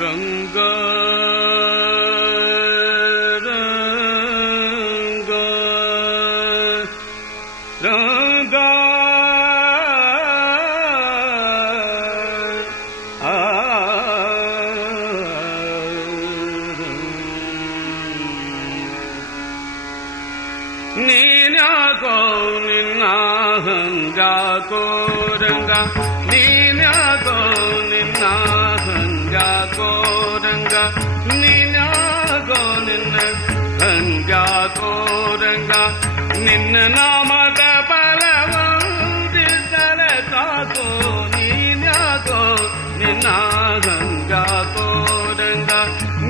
ರಂಗ ನೀನ್ಯಾಕೋ ನಿನ್ನ ಹಂಗ್ಯಾಕೋ ರಂಗ ನೀನ್ಯಾಕೋ ನಿನ್ನ ಹಂಗ್ಯಾಕೋ ರಂಗ ನೀನ್ಯಾಕೋ ನಿನ್ನ ಹಂಗ್ಯಾಕೋ ರಂಗ ನಿನ್ನ ನಾಮದ ಬಲವಂದಿದ್ದರೆ ಸಾಕೋ ನೀನ್ಯಾಕೋ ನಿನ್ನ ಹಂಗ್ಯಾಕೋ ರಂಗ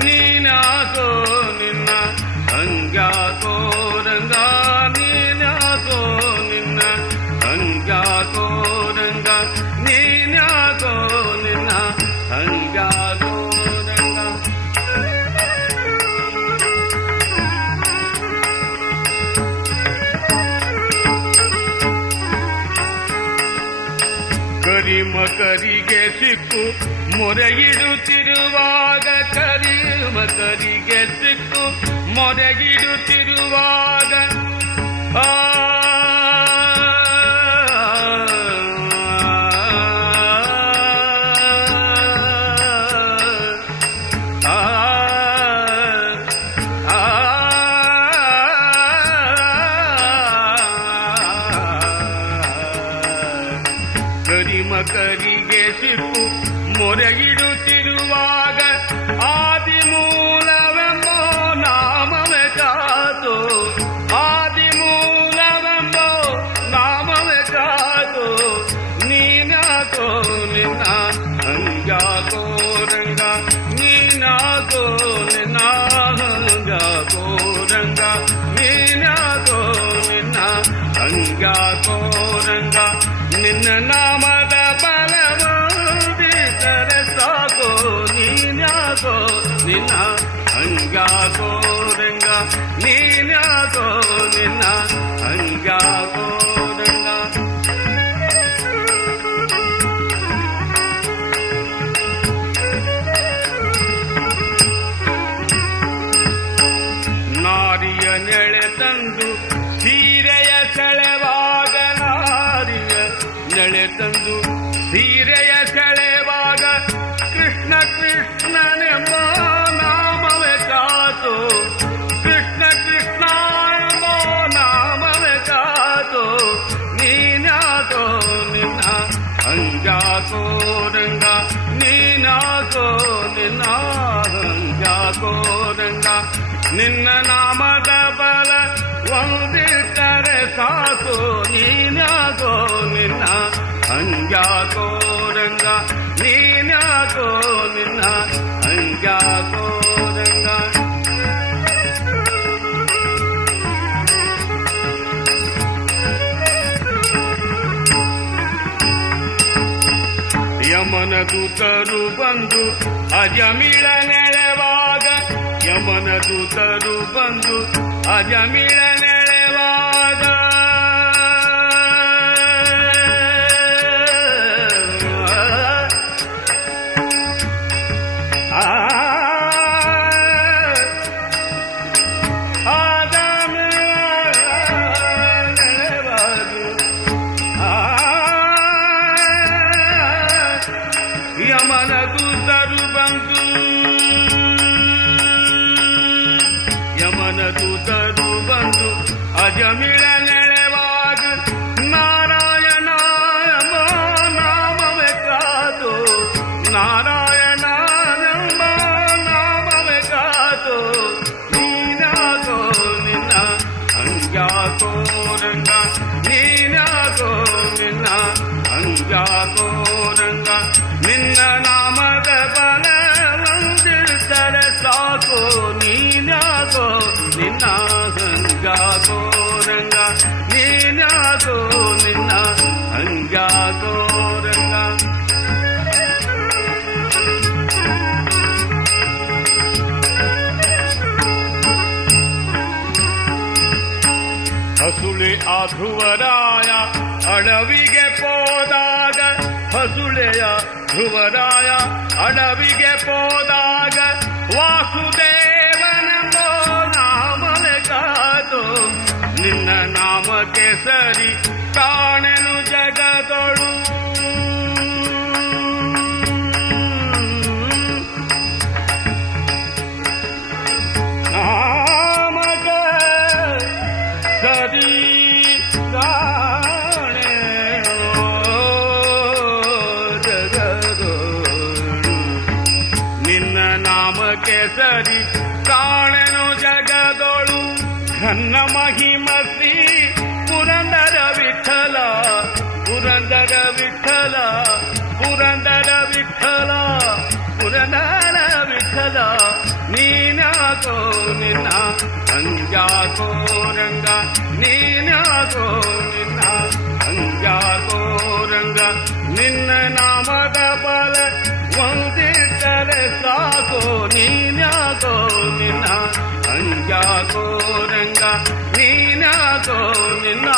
ನೀನ್ಯಾಕೋ ನಿನ್ನ ಹಂಗ್ಯಾಕೋ ರಂಗ ನೀನ್ಯಾಕೋ ನಿನ್ನ ಹಂಗ್ಯಾಕೋ ರಂಗ ನೀನ್ಯಾಕೋ ನಿನ್ನ ಹಂಗ್ಯಾಕೋ ರಂಗ ಕರಿಮಕರಿಗೆ ಸಿಕ್ಕು ಮೊರೆಯಿಡುತ್ತಿರುವಾಗ ಕರಿಮಕರಿಗೆ ಸಿಕ್ಕು ಮೊರೆಗಿಡುತ್ತಿರುವಾಗ ಕರಿಮಕರಿಗೆ ಸಿಕ್ಕು ಮೊರೆಗಿಡುತ್ತಿರುವಾಗ ಆದಿಮೂಲವೆಂಬೋ ನಾಮವೇ ಕಾತು ಆದಿಮೂಲವೆಂಬೋ ನಾಮವೇ ಕಾತು ನೀನ್ಯಾಕೋ ನಿನ್ನ ಹಂಗ್ಯಾಕೋ ರಂಗ ನೀನ್ಯಾಕೋ ನಿನ್ನ ಹಂಗ್ಯಾಕೋ ರಂಗ ನೀನ್ಯಾಕೋ ನಿನ್ನ ಹಂಗ್ಯಾಕೋ ರಂಗ ನಿನ್ನ ನಾಮದ ಬಲವಂದಿದ್ದರೆ ಸಾಕೋ ನೀನ್ಯಾಕೋ ನಿನ್ನ ಹಂಗ್ಯಾಕೋ ರಂಗ ನೀನ್ಯಾಕೋ ನಿನ್ನ ಹಂಗ್ಯಾಕೋ ರಂಗ ನಾರಿಯ ನೆಳೆ ತಂದು ಸೀರೆಯ ಸೆಳೆವಾಗ ನಾರಿಯ ನೆಳೆ ತಂದು ಸೀರೆಯ ಸೆಳೆವಾಗ ಕೃಷ್ಣ ಕೃಷ್ಣನೆಂಬ ನಾಮವೇ ಕಾತು ಕೃಷ್ಣ ಕೃಷ್ಣ ಎಂಬ ನಾಮವೇ ಕಾತು ನೀನ್ಯಾಕೋ ನಿನ್ನ ಹಂಗ್ಯಾಕೋ ರಂಗ ನೀನ್ಯಾಕೋ ನಿನ್ನ ಹಂಗ್ಯಾಕೋ ರಂಗ ನಿನ್ನ ನಾಮದ ಬಲ ಒಂದಿಟ್ಟರೆ ಸಾಕು ನೀನ್ಯಾಕೋ ನಿನ್ನ ಹಂಗ್ಯಾಕೋ ರಂಗ ನೀನ್ಯಾಕೋ ನಿನ್ನ ಹಂಗ್ಯಾಕೋ ರಂಗ ಯಮನ ದೂತರು ಬಂದು ಅಜಮಿಳ ನೆಳೆವಾಗ ಯಮನ ದೂತರು ಬಂದು ಅಜಮಿಳ ನೆಳೆವಾಗ ಯಮನ ದೂತರು ಬಂದು ಯಮನ ದೂತರು ಬಂದು ಅಜಮಿಳ ನೆಳೆವಾಗ ನಾರಾಯಣ ಎಂಬ ನಾಮವೇ ಕಾತು ನಾರಾಯಣ ಎಂಬ ನಾಮವೇ ಕಾತು ನೀನ್ಯಾಕೋ ನಿನ್ನ ಹಂಗ್ಯಾಕೋ ರಂಗ ನೀನ್ಯಾಕೋ ನಿನ್ನ ಹಂಗ್ಯಾಕೋ ರಂಗ ನಿನ್ನ ನಾಮದ ಬಲ ಒಂದಿದ್ದರೆ ಸಾಕು ನೀನ್ಯಾಕೋ ನಿನ್ನ ಹಂಗ್ಯಾಕೋ ರಂಗ ನೀನ್ಯಾಕೋ ನಿನ್ನ ಹಂಗ್ಯಾಕೋ ರಂಗ ಹಸುಳೆ ಆಧುವರಾಯ ಅಡವಿಗೆ ಹೋದಾಗ ಹಸುಳೆಯ ಧ್ರುವರಾಯ ಅಡವಿಗೆ ಹೋದಾಗ ವಾಸುದೇವನೆಂಬೋ ನಾಮಲೆ ಕಾದು ನಿನ್ನ ನಾಮಕ್ಕೆ ಸರಿ ಕಾಣೆನು ಜಗದೊಳು ನಾಮಕ್ಕೆ ಸರಿ ಸರಿ ಕಾಣೆನು ಜಗದೊಳು ಘನ್ನ ಮಹಿಮಸಿ ಪುರಂದರ ವಿಠಲ ಪುರಂದರ ವಿಠಲ ಪುರಂದರ ವಿಠಲ ಪುರಂದರ ವಿಠಲ ನೀನಾಗೋ ನಿನ್ನ ಅಂಜಾಗೋ ರಂಗ ನೀನಾಗೋ ನಿನ್ನ ಅಂಜಾಗೋ ರಂಗ ನಿನ್ನ ನಾಮದ ಬಲ ಒಂದಿಟ್ಟರೆ ಸಾಕೋ ನೀನ್ಯಾಗೋ ನಿನ್ನ ಅಂಜಾಗೋ ರಂಗ ನೀನ್ಯಾಗೋ ನಿನ್ನ